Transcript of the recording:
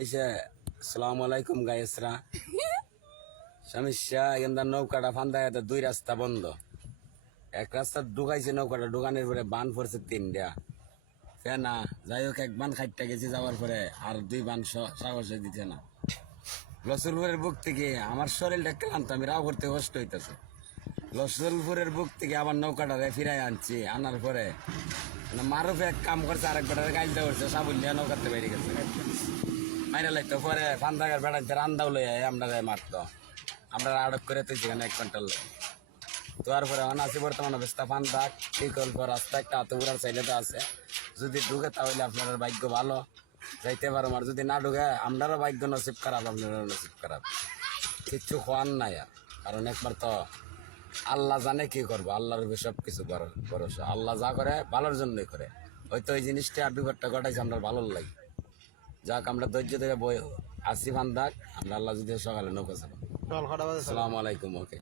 এসে আসসালামু আলাইকুম গায়েসরা সমস্যা এখানটা নৌকাটা ফান্দায় দুই রাস্তা বন্ধ। এক রাস্তা ঢুকাইছে নৌকাটা, ঢুকানোর পরে বান পড়ছে তিনটা ফেনা। যাই হোক, এক বান খাইটটা গেছে, যাওয়ার পরে আর দুই বান সাহস দিতে না। লসুরপুরের বুক থেকে আমার শরীরটা ক্লান্ত, আমি রাও করতে কষ্ট হইতেছে। লসুরপুরের বুক থেকে আবার নৌকাটা ফিরাই আনছি, আনার পরে মারুফে এক কাম করছে, আরেক বেটার গাইলতে করছে, সাবুলিয়া নৌকাতে বেরিয়ে গেছে মাইরা লাগতো। পরে ফান্দাগার বেড়াইতে রান্দাও লই আমরা মারতো, আমরা আটক করে তুই সেখানে 1 কুইন্টাল তোয়ার পরে আছি বর্তমানে অবস্থা ফান্দাক ঠিক অল্প রাস্তা একটা হাতে উড়ার চাইলে আছে। যদি ঢুকে তাহলে আপনার ভাগ্য ভালো, যাইতে পারো। আর যদি না ঢুকে আপনারও ভাগ্য নসিব খারাপ, আপনারও নসিব খারাপ। কিচ্ছু খোয়ান নাই আর, কারণ একবার তো আল্লাহ জানে কি করবো। আল্লাহর সব কিছু ভরসা, আল্লাহ যা করে ভালোর জন্যই করে। হয়তো ওই জিনিসটা বিপদটা ঘটাইছে আমরা ভালোর লাগে। যাক, আমরা ধৈর্য ধরে বই আসি ফান্দাক, আমরা আল্লাহ যদি সকালে নৌকা চালাম। আসসালামু আলাইকুম। ওকে।